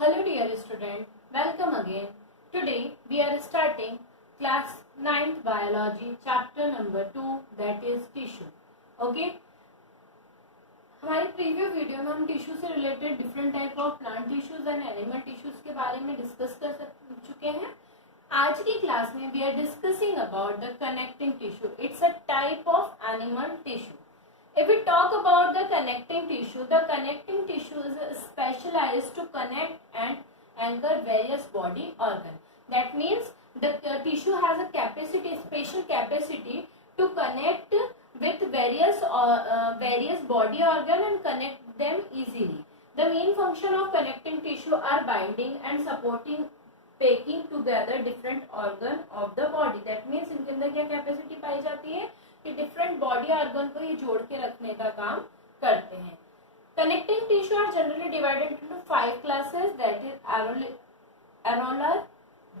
Hello dear student, welcome again. Today we are starting class 9th biology chapter number 2 that is tissue. Okay? हमारी previous video में हम टिश्यू से related different type of plant tissues and animal tissues के बारे में डिस्कस कर चुके हैं. आज की क्लास में we are discussing about the connecting tissue. It's a type of animal tissue. If we talk about the connecting tissue is specialized to connect and anchor various body organ. That means the tissue has a capacity, special capacity to connect with various body organ and connect them easily. The main function of connecting tissue are binding and supporting, packing together different organ of the body. That means इनके अंदर क्या कैपेसिटी पाई जाती है कि different body organ को ये जोड़ के रखने का काम करते हैं. Connecting tissue are generally divided into 5 classes. That is areolar,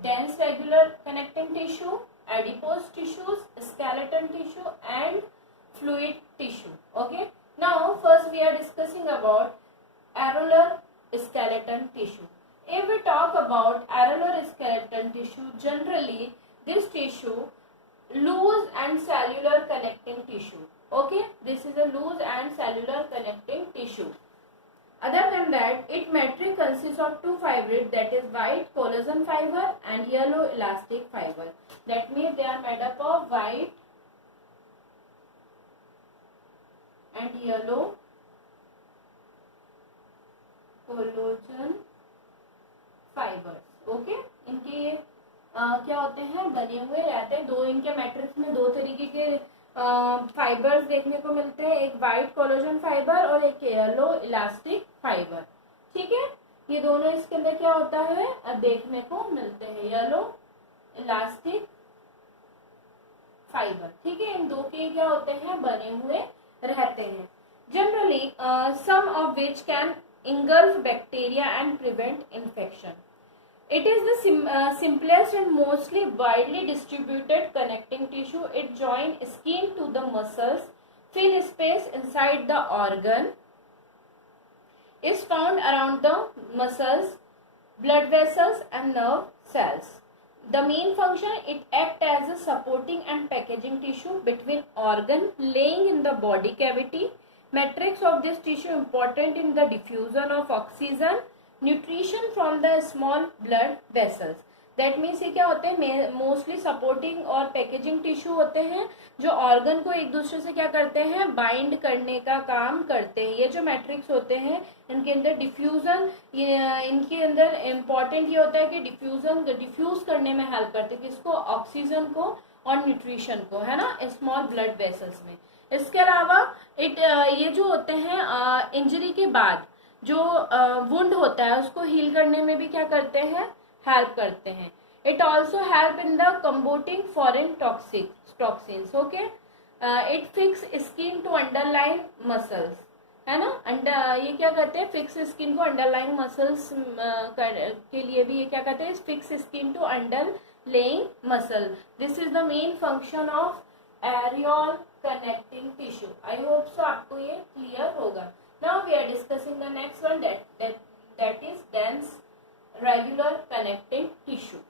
dense regular connecting tissue, adipose tissues, skeleton tissue and fluid tissue. Okay, now first we are discussing about areolar skeleton tissue. If we talk about areolar skeleton tissue, generally this tissue loose and cellular connecting tissue. Okay, this is a loose and cellular connecting tissue. Other than that, its matrix consists of two fibers, that is white collagen fiber and yellow elastic fiber. That means they are made up of white and yellow collagen fibers. Okay, इनके क्या होते हैं, बने हुए रहते हैं. दो इनके मैट्रिक्स में दो तरीके के फाइबर्स देखने को मिलते हैं. एक वाइट कोलेजन फाइबर और एक येलो इलास्टिक फाइबर. ठीक है, ये दोनों इसके अंदर क्या होता है अब देखने को मिलते हैं, येलो इलास्टिक फाइबर. ठीक है, इन दो के क्या होते हैं, बने हुए रहते हैं. Generally some of which can engulf bacteria and prevent infection. It is the simplest and mostly widely distributed connecting tissue. It joins skin to the muscles, fill space inside the organ, is found around the muscles, blood vessels and nerve cells. The main function, it acts as a supporting and packaging tissue between organ laying in the body cavity. Matrix of this tissue important in the diffusion of oxygen, nutrition from the small blood vessels. That means ये क्या होते हैं, mostly supporting और packaging tissue होते हैं जो ऑर्गन को एक दूसरे से क्या करते हैं, बाइंड करने का काम करते हैं. ये जो मैट्रिक्स होते हैं इनके अंदर डिफ्यूजन, इनके अंदर इम्पॉर्टेंट ये होता है कि डिफ्यूज करने में हेल्प करते हैं किसको, ऑक्सीजन को और न्यूट्रिशन को, है ना, स्मॉल ब्लड वेसल्स में. इसके अलावा ये जो होते हैं इंजरी के बाद जो वुंड होता है उसको हील करने में भी क्या करते हैं, हेल्प करते हैं. It also help in the combating foreign toxins. Okay, it fix skin to underline muscles, है ना. ये क्या करते हैं, फिक्स स्किन को अंडरलाइन मसल्स के लिए भी ये क्या करते हैं, fix skin to underlying muscle. This is the main function of areolar connective tissue. I hope so आपको ये क्लियर होगा. Now we are discussing the next one that is dense regular connecting tissue.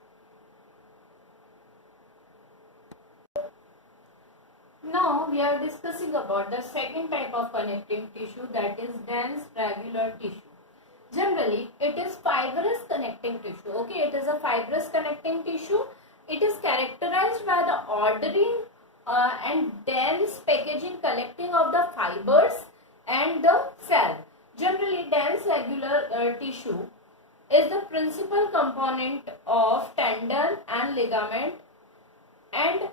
Now we are discussing about the second type of connecting tissue, that is dense regular tissue. Generally it is fibrous connecting tissue. Okay, it is a fibrous connecting tissue. It is characterized by the ordering and dense packaging collecting of the fibers and the cell. Generally dense regular tissue is the principal component of tendon and ligament, and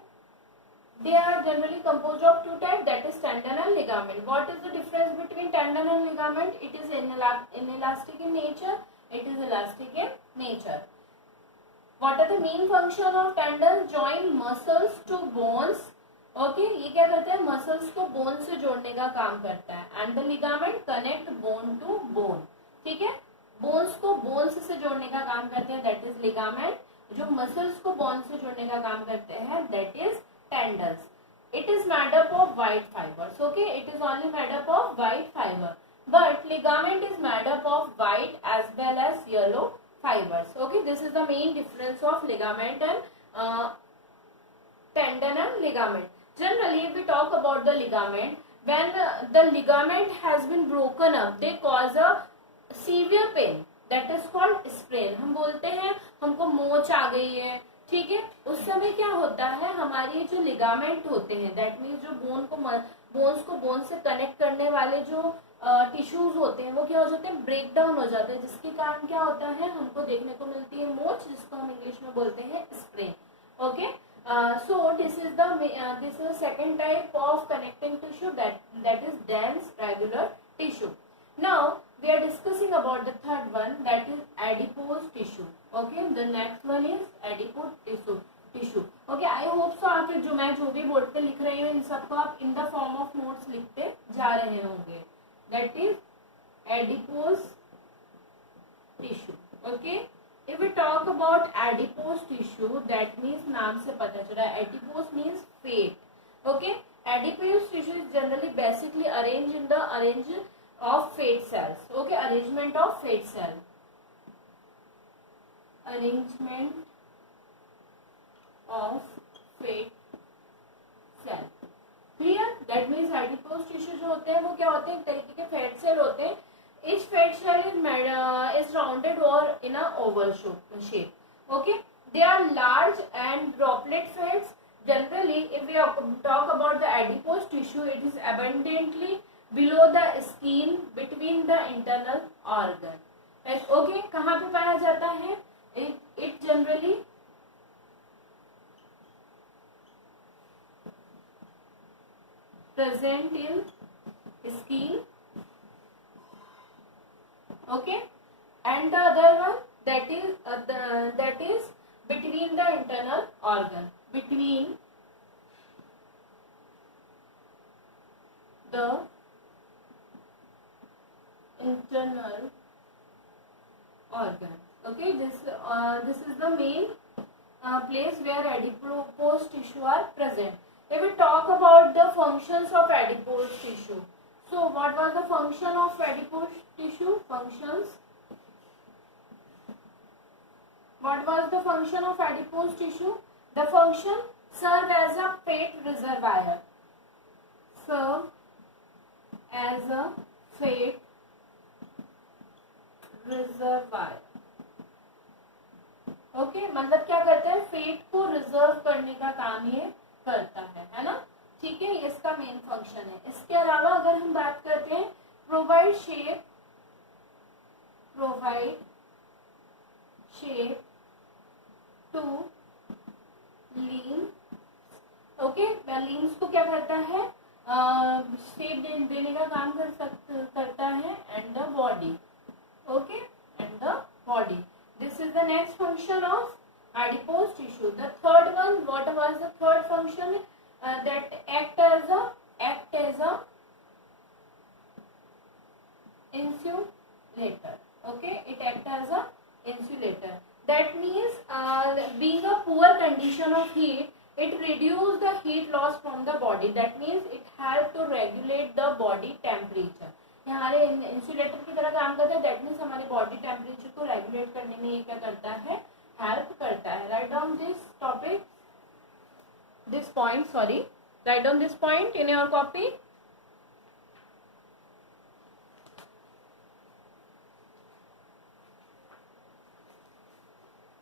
they are generally composed of two types, that is tendon and ligament. What is the difference between tendon and ligament? It is inelastic in nature, it is elastic in nature. What are the main function of tendon? Join muscles to bones. Okay, ये क्या करता है, मसल्स को बोन से जोड़ने का काम करता है. And the ligament connect bone to bone. ठीक है, बोन्स को बोन्स से जोड़ने का काम करते हैं, दैट इज लिगामेंट. जो मसल्स को बोन से जोड़ने का काम करते हैं, that is tendons. It is made up of white fibres. Okay, it is only made up of white fibre. but ligament is made up of white as well as yellow fibers. Okay, this is the main difference of ligament and tendon and ligament. Generally, if we talk about the ligament, when the ligament has been broken up, they cause a severe pain, that is called sprain. हम बोलते हैं हमको मोच आ गई है, ठीक है, उस समय क्या होता है, हमारी जो लिगामेंट होते हैं, दैट मीन्स जो बोन्स को बोन से कनेक्ट करने वाले जो टिश्यूज होते हैं, वो क्या हो जाते हैं, ब्रेक डाउन हो जाते हैं, जिसके कारण क्या होता है, हमको देखने को मिलती है मोच, जिसको हम इंग्लिश में बोलते हैं sprain. Okay, so this is second type of connecting tissue, that is dense regular tissue. Now we are discussing about the third one, that is adipose tissue. Okay, the next one is adipose tissue. Okay, I hope so आप जो भी बोर्ड पे लिख रही हूँ, इन सबको आप in the form of notes लिखते जा रहे होंगे. That is adipose tissue. Okay, if we talk about adipose tissue, that means नाम से पता चला, adipose means fat. Okay, adipose tissue is generally basically arranged in the of fat cells. Okay, arrangement of fat cell. Arrangement of fat cell. Clear? That means adipose tissue जो होते हैं वो क्या होते हैं, एक तरीके के फैट सेल होते हैं. Each fat cell is rounded or in a oval shape. Okay, they are large and droplet fats. Generally, if we talk about the adipose tissue, it is abundantly below the skin between the internal organ. Okay, कहाँ पे पाया जाता है? It generally present in skin. Okay, and the other one, that is between the internal organ, between the internal organ. Okay, this is the main place where adipose tissue are present. If we talk about the functions of adipose tissue, so what was the function of adipose tissue? Functions. What was the function of adipose tissue? The function serve as a fat reservoir. Serve as a fat reservoir. Okay, मतलब क्या करते हैं, फेट को रिजर्व करने का काम ये करता है ना, ठीक है, इसका मेन फंक्शन है. इसके अलावा अगर हम बात करते हैं, provide shape to lean. Okay, lens को क्या करता है, शेप देने का काम करता है, and the body. Okay, and the body. This is the next function of adipose tissue. The third one, what was the third function? That act as a insulator. Okay, it act as a insulator. That means being a poor condition of heat, it reduce the heat loss from the body. That means it help to regulate the body temperature. हमारे इंसुलेटर की तरह काम करता है. That means हमारे body temperature को रेगुलेट करने में ये क्या करता है, हेल्प करता है. Write down this topic, this point, sorry, write down this point in your copy.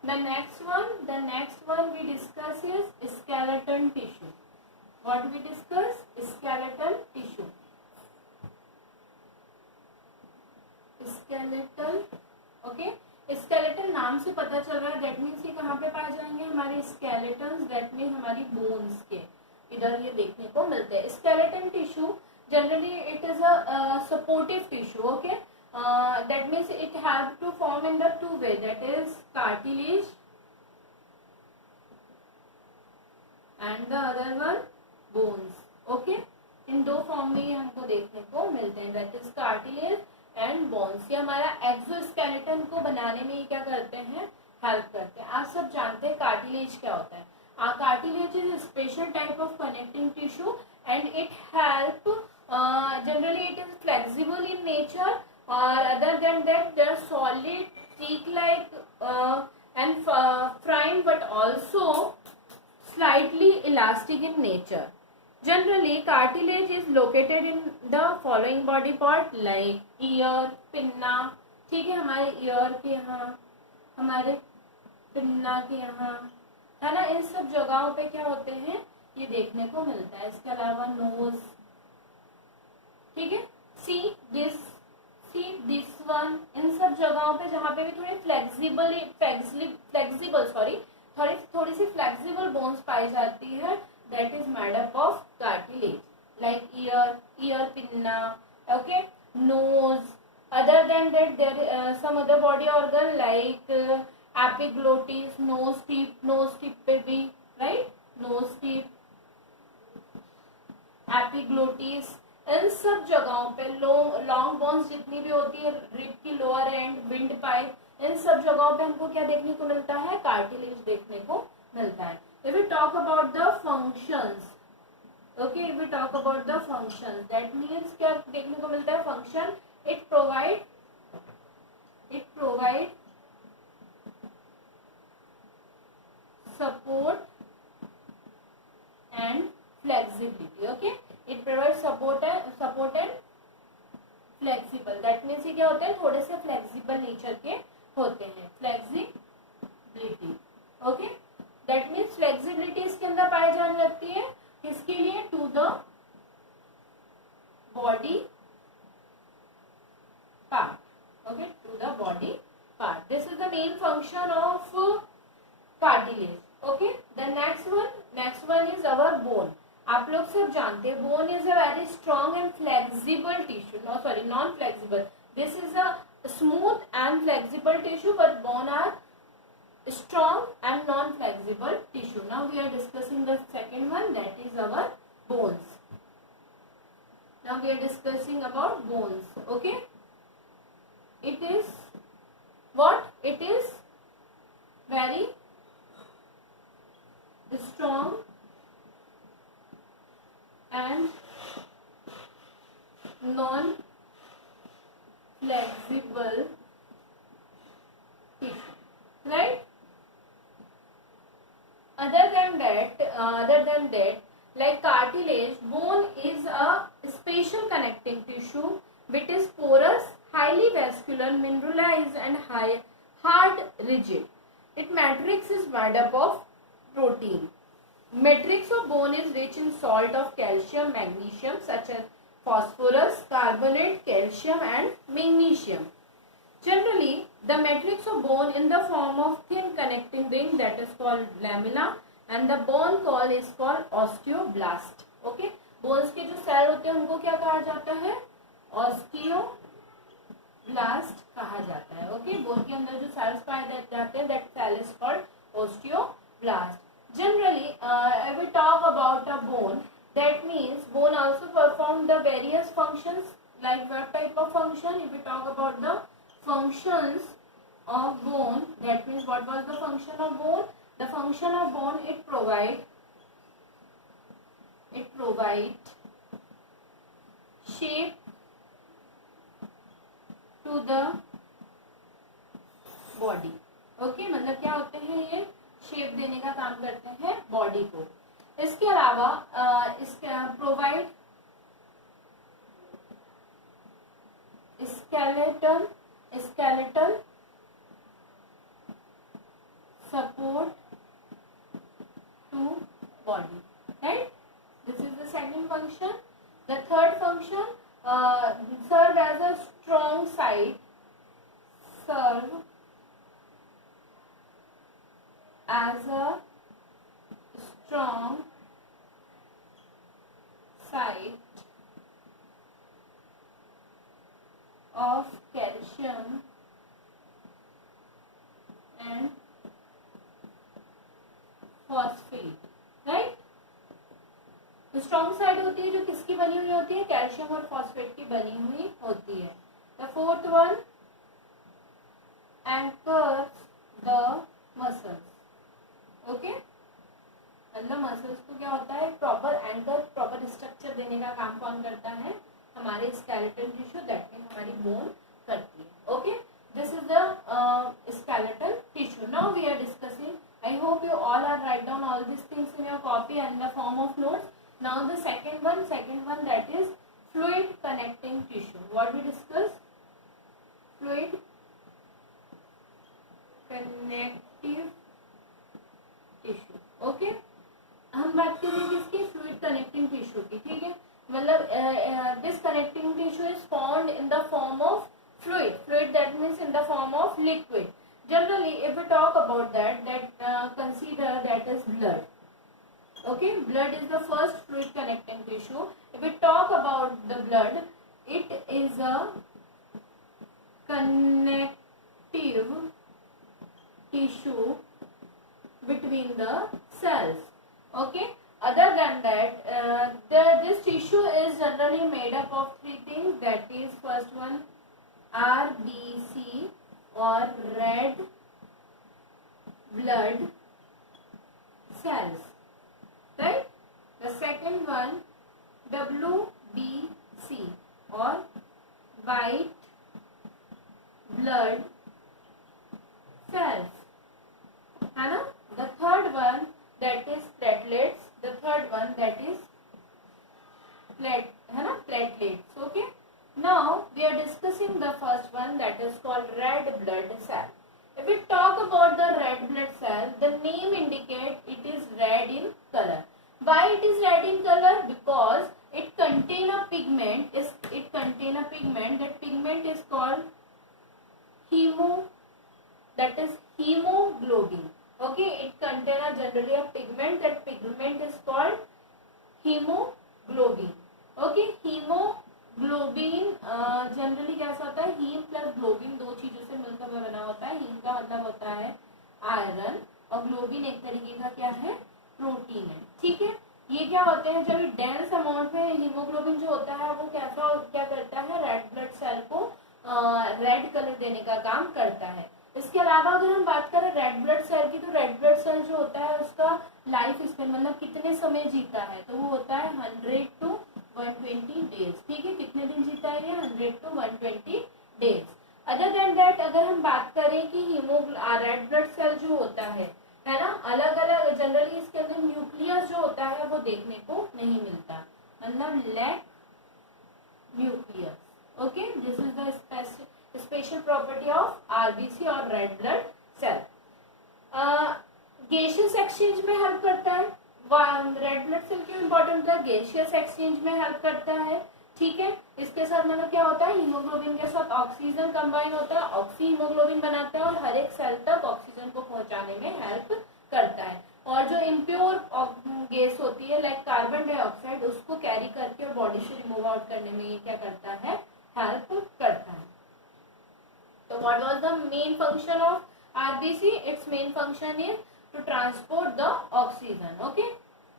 The next one we discuss is skeleton tissue. What we discuss? Skeleton tissue. Skeletal. Okay, skeletal नाम से पता चल रहा है, दैट मीन्स ये कहाँ पे पाए जाएंगे, हमारे स्केलेटन्स, दैट मीन्स हमारी बोन्स के इधर ये देखने को मिलते हैं. Skeleton tissue generally it is a supportive tissue. Okay, that means it have to form in the two way, that is cartilage and the other one bones. Okay, इन दो फॉर्म में हमको देखने को मिलते हैं, that is cartilage and bones. ये हमारा एक्सोस्केलेटन को बनाने में ये क्या करते हैं, हेल्प करते हैं. आप सब जानते हैं कार्टिलेज क्या होता है. Cartilage is special type of connecting tissue and it help generally it is flexible in nature, or other than that they are solid, stick like, and firm, but also slightly elastic in nature. Generally cartilage is located in the following body part like ear, pinna, ठीक है, हमारे ईयर के यहाँ, हमारे पिन्ना के यहाँ, है ना, इन सब जगहों पे क्या होते हैं, ये देखने को मिलता है। इसके अलावा नोज, ठीक है, सी दिस वन, इन सब जगहों पे जहाँ पे भी थोड़ी थोड़ी सी फ्लेक्सिबल बोन्स पाई जाती है, that is made up of cartilage, like ear pinna, okay, nose. Other than that there some other body organ like epiglottis, nose tip पे भी, राइट, नोज टिप, एपिग्लोटिस, इन सब जगहों पे लॉन्ग बोन्स जितनी भी होती है, रिब की लोअर एंड, विंड पाइप, इन सब जगहों पे हमको क्या देखने को मिलता है, कार्टिलेज देखने को मिलता है। If we talk about the functions, okay, if we talk about the functions, that means क्या देखने को मिलता है function, it provide support and flexibility, okay, it provides support and flexible, that means ये क्या होते हैं, थोड़े से flexible nature के होते हैं, flexibility, okay, that means flexibility इसके अंदर पाई जाने लगती है, किसके लिए, to the body part, okay, to the body part, this is the main function of cartilage, okay. The next one is our bone. आप लोग सब जानते हैं bone is a very strong and flexible tissue, non flexible, this is a smooth and flexible tissue, but bone are strong and non flexible tissue. Now we are discussing the second one, that is our bones. Now we are discussing about bones, okay. It is what, it is very strong and non-flexible tissue, right? Other than that, like cartilage, bone is a special connecting tissue which is porous, highly vascular, mineralized, and hard, rigid. Its matrix is made up of protein. Matrix of bone is rich in salt of calcium, magnesium, such as phosphorus, carbonate, calcium, and magnesium. Generally, the matrix of bone in the form of thin connecting ring, that is called lamina, and the bone wall is called osteoblast. Okay, bones के जो सेल होते हैं उनको क्या कहा जाता है, osteoblast कहा जाता है. Okay, बोन के अंदर जो सेल्स पाए जाते हैं, that cell is called osteoblast. Generally, if we talk about a bone, that means bone also perform the various functions. Like what type of function? If we talk about the functions of bone, that means what was the function of bone? The function of bone, it provide shape to the body. Okay, मतलब क्या होते हैं ये, शेप देने का काम करते हैं बॉडी को. इसके अलावा provide skeletal support to body, right? This is the second function. The third function, serve as a strong site, of calcium and phosphate, right? तो स्ट्रॉन्ग साइड होती है जो किसकी बनी हुई होती है, कैल्शियम और फॉस्फेट की बनी हुई होती है. The fourth one, anchors the muscles. Okay, मतलब मसल्स को क्या होता है, प्रॉपर एंकर, प्रॉपर स्ट्रक्चर देने का काम कौन करता है, स्केलेटल टिश्यू दैट मीन हमारी बोन करती है. Okay, this is the skeletal tissue. Now we are discussing. I hope you all are write down all these things in your copy and the form of notes. Now the second one that is fluid connecting tissue. What we discuss? Fluid connective tissue. Okay, हम बात करेंगे इसकी fluid connecting tissue की. ठीक है, मतलब this connecting tissue is found in the form of fluid. Fluid that means in the form of liquid. Generally, if we talk about that consider that as blood. Okay, blood is the first fluid connecting tissue. If we talk about the blood, it is a connective tissue between the cells. Okay, other than that, this tissue is generally made up of three things. That is, first one, RBC or red blood cells, right? The second one, WBC or white blood cells, है ना? The third one that is platelets. The third one that is platelets. Okay. Now we are discussing the first one that is called red blood cell. If we talk about the red blood cell, the name indicates it is red in color. Why it is red in color? Because it contain a pigment. That pigment is called hemoglobin. Okay, it contains generally a pigment. That pigment is called hemoglobin. Okay, hemoglobin generally कैसा होता है? Haem plus globin दो चीजों से मिलकर बना होता है. हीम का मतलब होता है आयरन और ग्लोबिन एक तरीके का क्या है? प्रोटीन है. ठीक है, ये क्या होते हैं? जब डेंस अमाउंट में हीमोग्लोबिन जो होता है वो क्या करता है? रेड ब्लड सेल को रेड कलर देने का काम करता है. इसके अलावा अगर हम बात करें रेड ब्लड सेल की, तो रेड ब्लड सेल जो होता है उसका लाइफ स्पेन मतलब कितने समय जीता है, तो वो होता है 100 to 120 डेज. ठीक है, कितने दिन जीता है ये? 100 to 120 डेज. अदर देन दैट अगर हम बात करें कि रेड ब्लड सेल जो होता है ना, अलग अलग जनरली इसके अंदर न्यूक्लियस जो होता है वो देखने को नहीं मिलता, मतलब lack nucleus. Okay, this is the special property of RBC और red blood cell. Gaseous exchange में हेल्प करता है. रेड ब्लड सेल क्यों इंपॉर्टेंट है? गैसियस एक्सचेंज में हेल्प करता है. ठीक है, इसके साथ मतलब क्या होता है? हीमोग्लोबिन के साथ ऑक्सीजन कंबाइन होता है, ऑक्सी हीमोग्लोबिन बनाता है और हर एक सेल तक ऑक्सीजन को पहुंचाने में हेल्प करता है. और जो इम्प्योर गैस होती है लाइक कार्बन डाइऑक्साइड, उसको कैरी करके और बॉडी से रिमूव आउट करने में ये क्या करता है? हेल्प करता है. So what was the main function of RBC? Its main function is to transport the oxygen. Okay,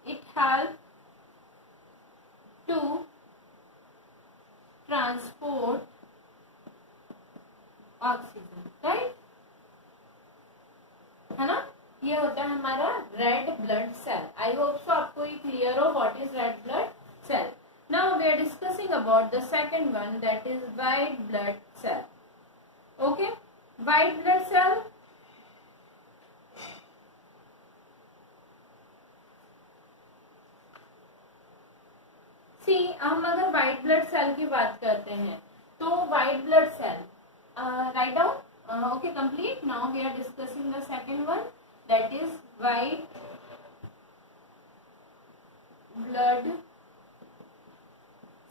it helps to transport oxygen, right? है ना? ये होता है हमारा red blood cell. I hope so आपको ये क्लियर हो what is red blood cell. Now we are discussing about the second one that is white blood cell. Okay, white blood cell. See, हम अगर white blood cell की बात करते हैं तो white blood cell, write down. Okay, complete. Now we are discussing the second one that is white blood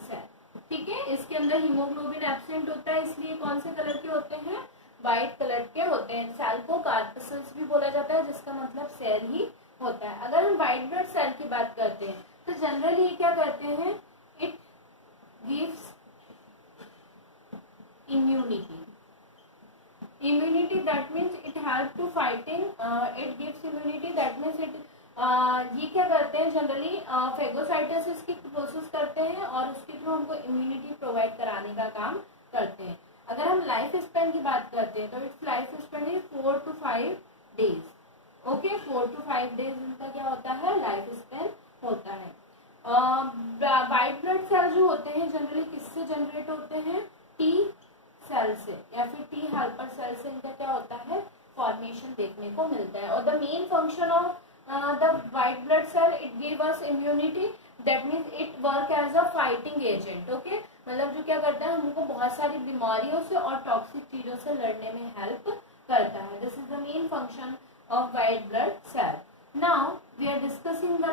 cell. ठीक है, इसके अंदर हीमोग्लोबिन एब्सेंट होता है, इसलिए कौन से कलर के होते हैं? व्हाइट कलर के होते हैं. सेल को कार्पसेल्स भी बोला जाता है, जिसका मतलब सेल ही होता है. अगर हम व्हाइट ब्लड सेल की बात करते हैं तो जनरली क्या करते हैं? It gives immunity. That means it help to fighting. It gives immunity that means it ये क्या करते हैं? जनरली फेगोसाइटोसिस की प्रोसेस करते हैं और उसके थ्रू हमको इम्यूनिटी प्रोवाइड कराने का काम करते हैं. अगर हम लाइफ स्पेन की बात करते हैं तो इट्स लाइफ स्पेन इज 4 to 5 डेज. ओके, 4 to 5 डेज इनका क्या होता है? लाइफ स्पेन होता है. वाइट ब्लड सेल जो होते हैं जनरली किससे जनरेट होते हैं, टी सेल से या फिर टी हेल्पर सेल से इनका क्या होता है, फॉर्मेशन देखने को मिलता है। और the main function of the white blood cell, it give us immunity, that means it work as a fighting agent. Okay, मतलब जो क्या करता है, हमको बहुत सारी बीमारियों से और टॉक्सिक चीजों से लड़ने में हेल्प करता है। This is the main function of white blood cell. Now we are discussing the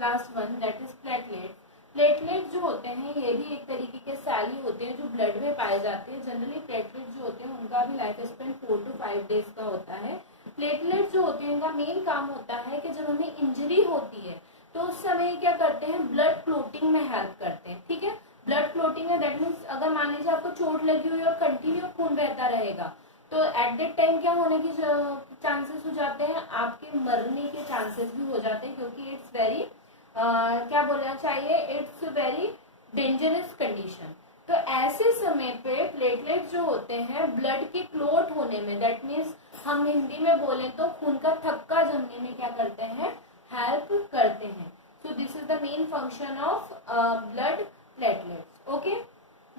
last one, that is platelet. Platelet जो होते हैं ये भी एक तरीके के सेल ही होते हैं जो ब्लड में पाए जाते हैं। जनरली प्लेटलेट जो होते हैं उनका भी लाइफ स्पेन 4 to 5 डेज का होता है। प्लेटलेट जो होते हैं इनका मेन काम होता है कि जब हमें इंजरी होती है तो उस समय क्या करते हैं, ब्लड क्लोटिंग में हेल्प करते हैं। ठीक है, ब्लड क्लोटिंग में दैट मीन्स अगर मान लीजिए आपको चोट लगी हुई और कंटिन्यू खून बहता रहेगा तो एट दैट टाइम क्या होने की चांसेस हो जाते हैं, आपके मरने के चांसेस भी हो जाते हैं, क्योंकि इट्स वेरी क्या बोलना चाहिए, इट्स वेरी डेंजरस कंडीशन। तो ऐसे समय पे प्लेटलेट जो होते हैं ब्लड के क्लोट होने में, दैट मीन्स हम हिंदी में बोले तो खून का थक्का जमने में क्या करते हैं, हेल्प करते हैं। So this is the main function of blood platelets. Okay,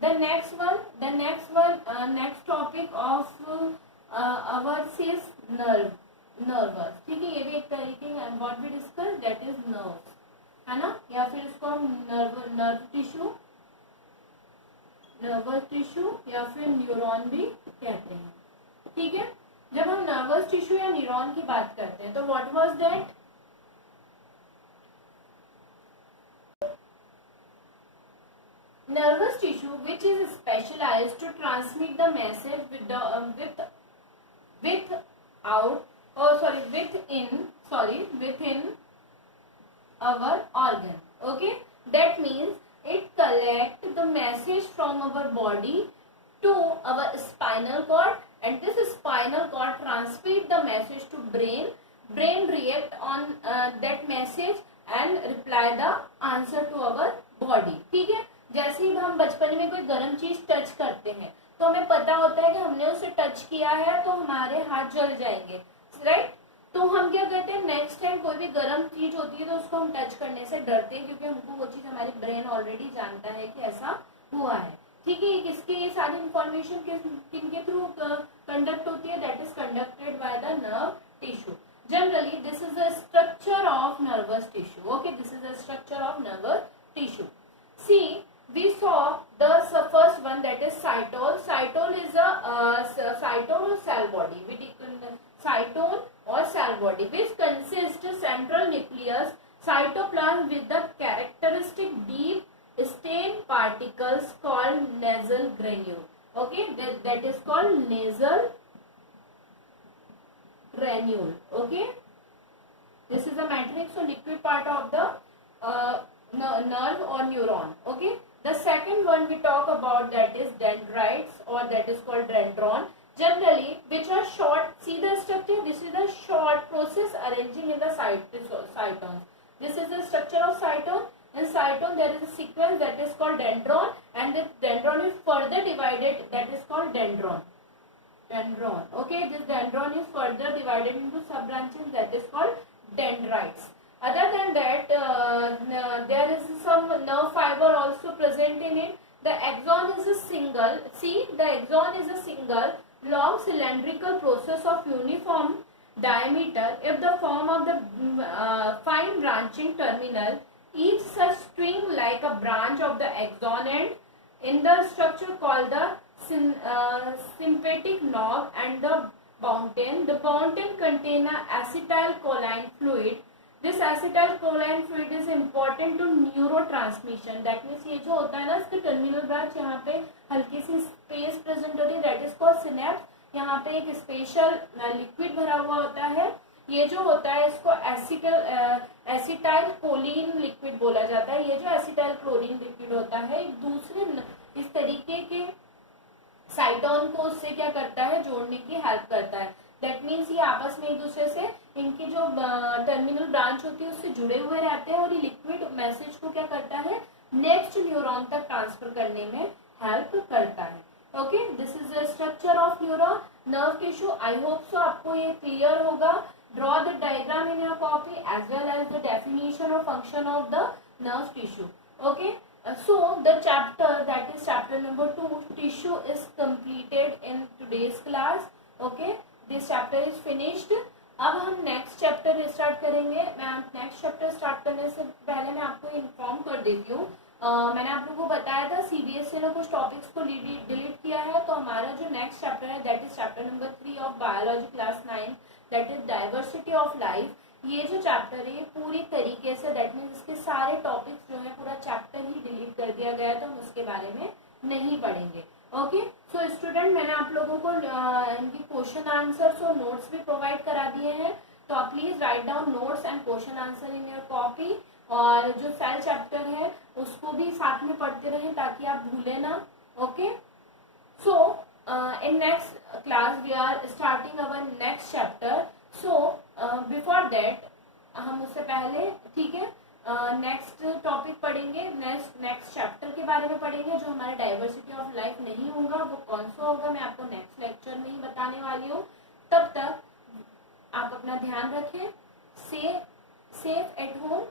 the next topic of ours is nervous। ठीक है, ये भी एक तरीके का what we discuss that is nerves, है ना, या फिर इसको हम नर्वस टिश्यू या फिर न्यूरॉन भी कहते हैं। ठीक है, जब हम नर्वस टिश्यू या न्यूरॉन की बात करते हैं तो what was that, nervous tissue which is specialized to transmit the message within our organ. Okay, that means it collect the message from our body to our spinal cord, and this spinal cord transmit the message to brain react on that message and reply the answer to our body। ठीक है, जैसे ही हम बचपन में कोई गर्म चीज टच करते हैं तो हमें पता होता है कि हमने उसे टच किया है तो हमारे हाथ जल जाएंगे, राइट। तो हम क्या करते हैं, नेक्स्ट टाइम कोई भी गर्म चीज होती है तो उसको हम टच करने से डरते हैं, क्योंकि हमको वो चीज हमारी ब्रेन ऑलरेडी जानता है कि ऐसा हुआ है। ठीक है, किसके ये सारी इंफॉर्मेशन किनके थ्रू कंडक्ट होती है, that is conducted by the nerve tissue. Generally, this is the structure of nervous tissue. Okay, this is the structure of nervous tissue. See, we saw the first one, that is cytole. Cytole is a cytole or cell body. Cytole or cell body, which consists central nucleus, cytoplasm with the characteristic deep stain particles called nasal granule. Okay, that is called nasal granule. Okay, this is the matrix or liquid part of the nerve or neuron. Okay, the second one we talk about, that is dendrites, or that is called dendron. Generally, which are short, see the structure, this is the short process arranging in the cytons. This is the structure of cyton. In cyton there is a sequence that is called dendron, and the dendron is further divided, that is called dendron. Okay, this dendron is further divided into sub branches, that is called dendrites. Other than that, there is some nerve fiber also present in it. The axon is a single, see, the axon is a single long cylindrical process of uniform diameter. If the form of the fine branching terminal, each such string like a branch of the axon end in the structure called the sympathetic knob and the bounden. The bounden contain a acetylcholine fluid. This acetylcholine fluid is important to neurotransmission. That means ये जो होता है ना, इसके terminal branch यहाँ पे हल्की सी space present होती है, that is called synapse। यहाँ पे एक स्पेशल लिक्विड भरा हुआ होता है, ये जो होता है इसको एसिटाइलकोलिन लिक्विड बोला जाता है। ये जो एसिटाइलकोलिन लिक्विड होता है दूसरे इस तरीके के साइटोन को उससे क्या करता है, जोड़ने की हेल्प करता है। दैट मीन्स ये आपस में एक दूसरे से इनकी जो टर्मिनल ब्रांच होती है उससे जुड़े हुए रहते हैं, और ये लिक्विड मैसेज को क्या करता है, नेक्स्ट न्यूरॉन तक ट्रांसफर करने में हेल्प करता है। Okay, this is the structure of neuron nerve tissue. I hope so आपको ये क्लियर होगा। Draw the diagram in your copy as well as the definition और function of the nerve tissue. Okay, so the chapter, that is chapter number 2, tissue, is completed in today's class. Okay, this chapter is finished. अब हम next chapter start करेंगे. मैं next chapter start करने से पहले मैं आपको इन्फॉर्म कर देती हूँ. मैंने आप लोगों को बताया था सीबीएसई ने कुछ टॉपिक्स को डिलीट किया है. तो हमारा जो नेक्स्ट चैप्टर है that is chapter number 3 of biology class 9, that is diversity of life. ये जो चैप्टर है ये पूरी तरीके से, दैट मीन्स इसके सारे टॉपिक्स जो है पूरा चैप्टर ही डिलीट कर दिया गया है, तो हम उसके बारे में नहीं पढ़ेंगे. ओके, सो स्टूडेंट, मैंने आप लोगों को इनकी क्वेश्चन आंसर्स और नोट्स भी प्रोवाइड करा दिए हैं. तो आप please write down notes and question answer in your copy. और जो सेल चैप्टर है उसको भी साथ में पढ़ते रहें ताकि आप भूले ना. Okay, so in next class we are starting our next chapter. So before that, हम उससे पहले, ठीक है, नेक्स्ट टॉपिक पढ़ेंगे, नेक्स्ट चैप्टर के बारे में पढ़ेंगे. जो हमारे डाइवर्सिटी ऑफ लाइफ नहीं होगा वो कौन सा होगा मैं आपको नेक्स्ट लेक्चर में ही बताने वाली हूँ. तब तक आप अपना ध्यान रखें. Safe at home.